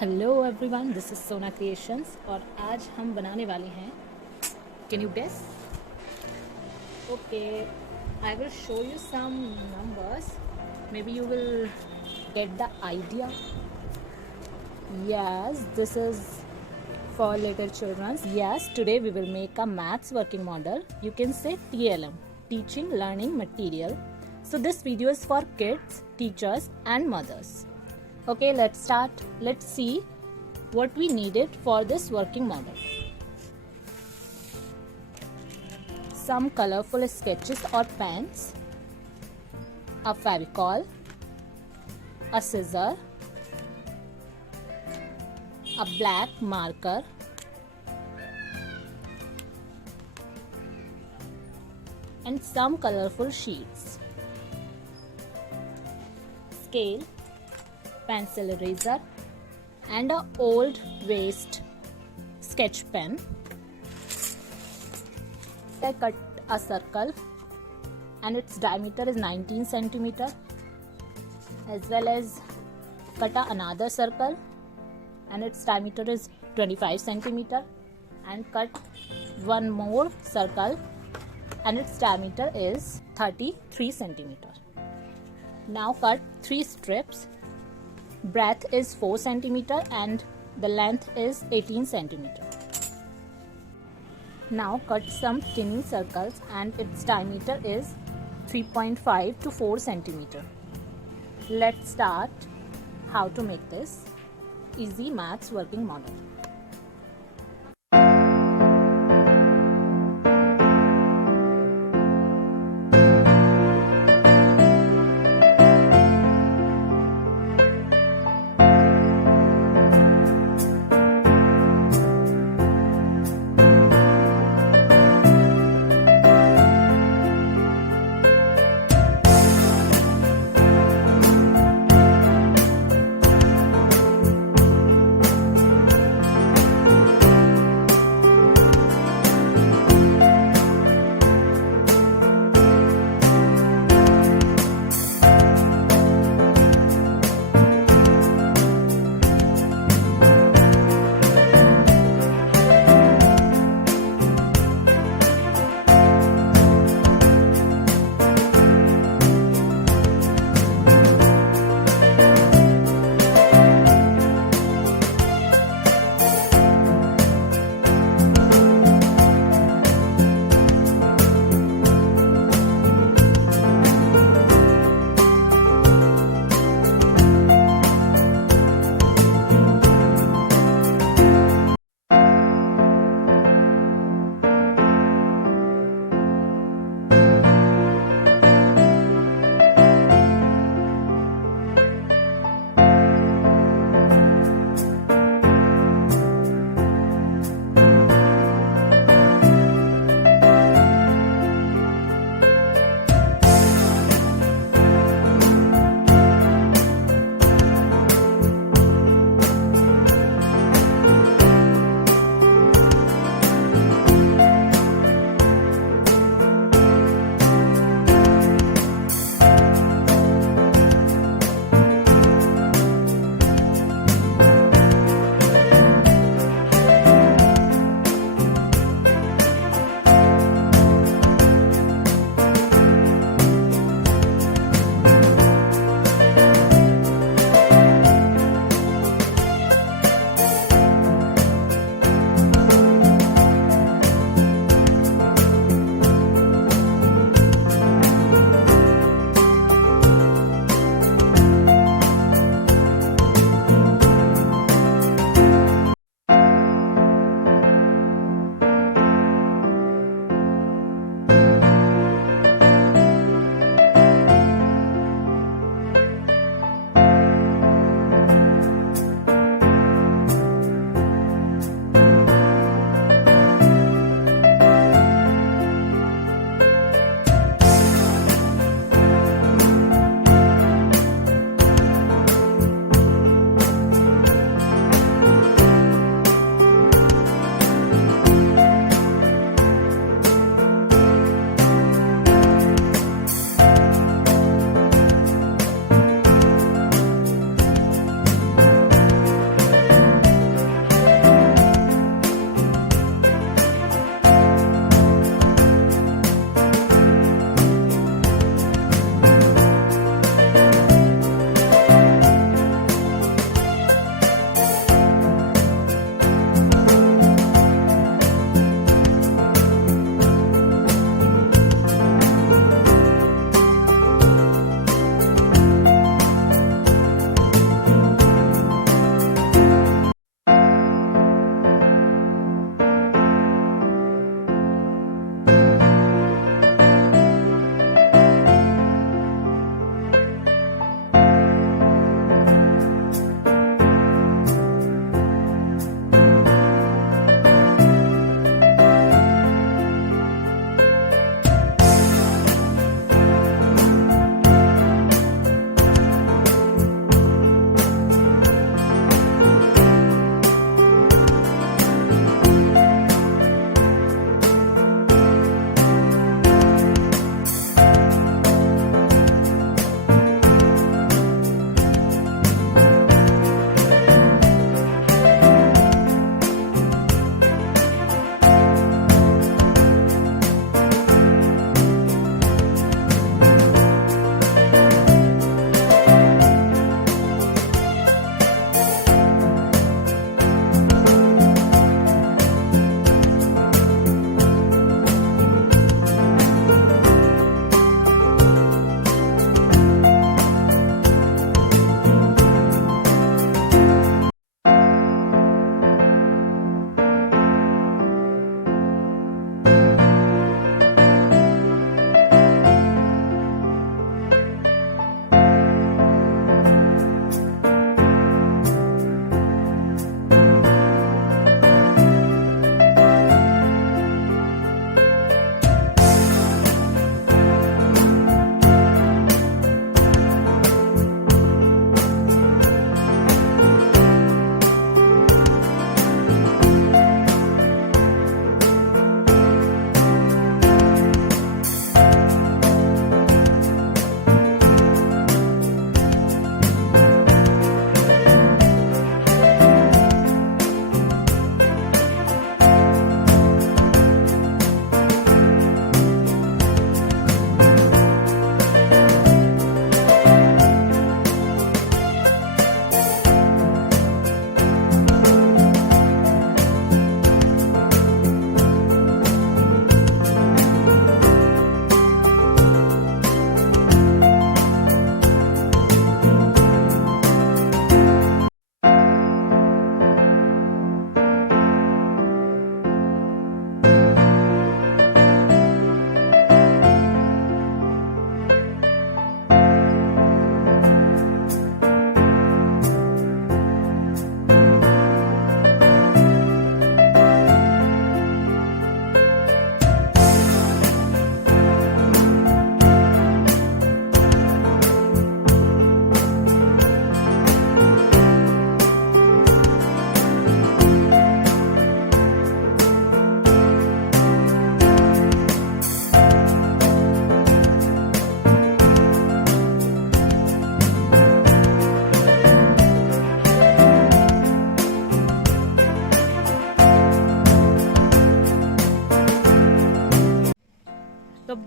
Hello everyone, this is Sona creations और आज हम बनाने वाले हैं, can you guess? Okay, I will show you some numbers, maybe you will get the idea. Yes, this is for little children. Yes, today we will make a maths working model. You can say TLM, teaching learning material. So this video is for kids, teachers and mothers. Okay, let's start. Let's see what we needed for this working model. Some colorful sketches or pens, a Fevicol, a scissor, a black marker, and some colorful sheets, scale, pencil eraser, and a old waste sketch pen. I cut a circle and its diameter is 19 centimeter, as well as cut another circle and its diameter is 25 centimeter, and cut one more circle and its diameter is 33 centimeter. Now cut 3 strips. Breadth is 4 centimeter and the length is 18 centimeter. Now cut some tiny circles and its diameter is 3.5 to 4 centimeter. Let's start how to make this easy maths working model.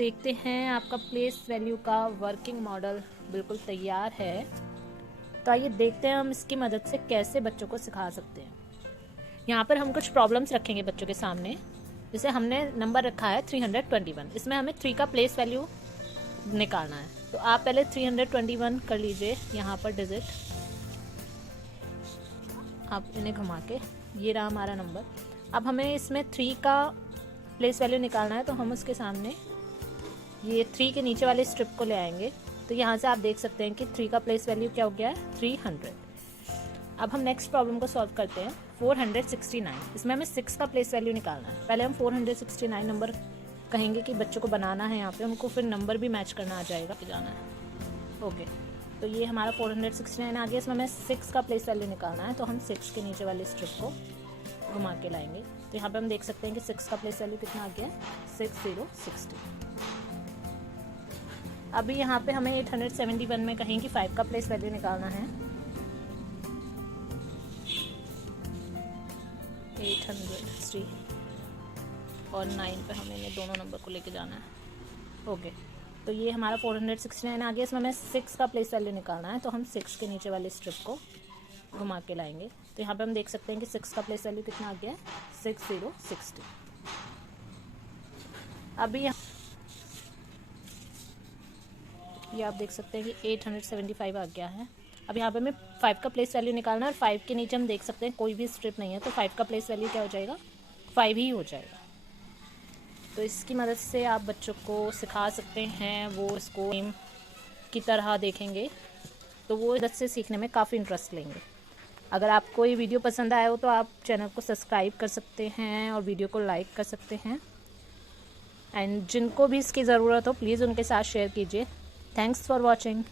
देखते हैं आपका place value का working model बिल्कुल तैयार है। तो आइए देखते हैं हम इसकी मदद से कैसे बच्चों को सिखा सकते हैं। यहाँ पर हम कुछ प्रॉब्लम्स रखेंगे बच्चों के सामने। जैसे हमने नंबर रखा है 321, इसमें हमें 3 का प्लेस वैल्यू निकालना है। तो आप पहले 321 कर लीजिए यहाँ पर डिजिट, आप इन्हें घुमा के, ये रहा हमारा नंबर। अब हमें इसमें 3 का प्लेस वैल्यू निकालना है, तो हम उसके सामने ये 3 के नीचे वाले स्ट्रिप को ले आएंगे। तो यहाँ से आप देख सकते हैं कि 3 का प्लेस वैल्यू क्या हो गया है, 300। अब हम नेक्स्ट प्रॉब्लम को सॉल्व करते हैं, 469। इसमें हमें 6 का प्लेस वैल्यू निकालना है। पहले हम 469 नंबर कहेंगे कि बच्चों को बनाना है, यहाँ पे उनको फिर नंबर भी मैच करना आ जाएगा कि जाना है। ओके, तो ये हमारा 469 आ गया। इसमें हमें 6 का प्लेस वैल्यू निकालना है, तो हम 6 के नीचे वाले स्ट्रिप को घुमा के लाएंगे। तो यहाँ पे हम देख सकते हैं कि 6 का प्लेस वैल्यू कितना आ गया है, 6060। अभी यहाँ पे हमें 871 में कहें कि 5 का प्लेस वैल्यू निकालना है। 803 और 9 पे हमें इन्हें दोनों नंबर को लेके जाना है। ओके, तो ये हमारा 469 आ गया। इसमें हमें 6 का प्लेस वैल्यू निकालना है, तो हम 6 के नीचे वाले स्ट्रिप को घुमा के लाएंगे। तो यहाँ पे हम देख सकते हैं कि 6 का प्लेस वैल्यू कितना आ गया है, 6060। अभी ये आप देख सकते हैं कि 875 आ गया है। अब यहाँ पे हमें 5 का प्लेस वैल्यू निकालना है, और 5 के नीचे हम देख सकते हैं कोई भी स्ट्रिप नहीं है, तो 5 का प्लेस वैल्यू क्या हो जाएगा, 5 ही हो जाएगा। तो इसकी मदद से आप बच्चों को सिखा सकते हैं, वो इसको गेम की तरह देखेंगे तो वो मदद से सीखने में काफ़ी इंटरेस्ट लेंगे। अगर आपको ये वीडियो पसंद आया हो तो आप चैनल को सब्सक्राइब कर सकते हैं और वीडियो को लाइक कर सकते हैं। एंड जिनको भी इसकी ज़रूरत हो प्लीज़ उनके साथ शेयर कीजिए। Thanks for watching.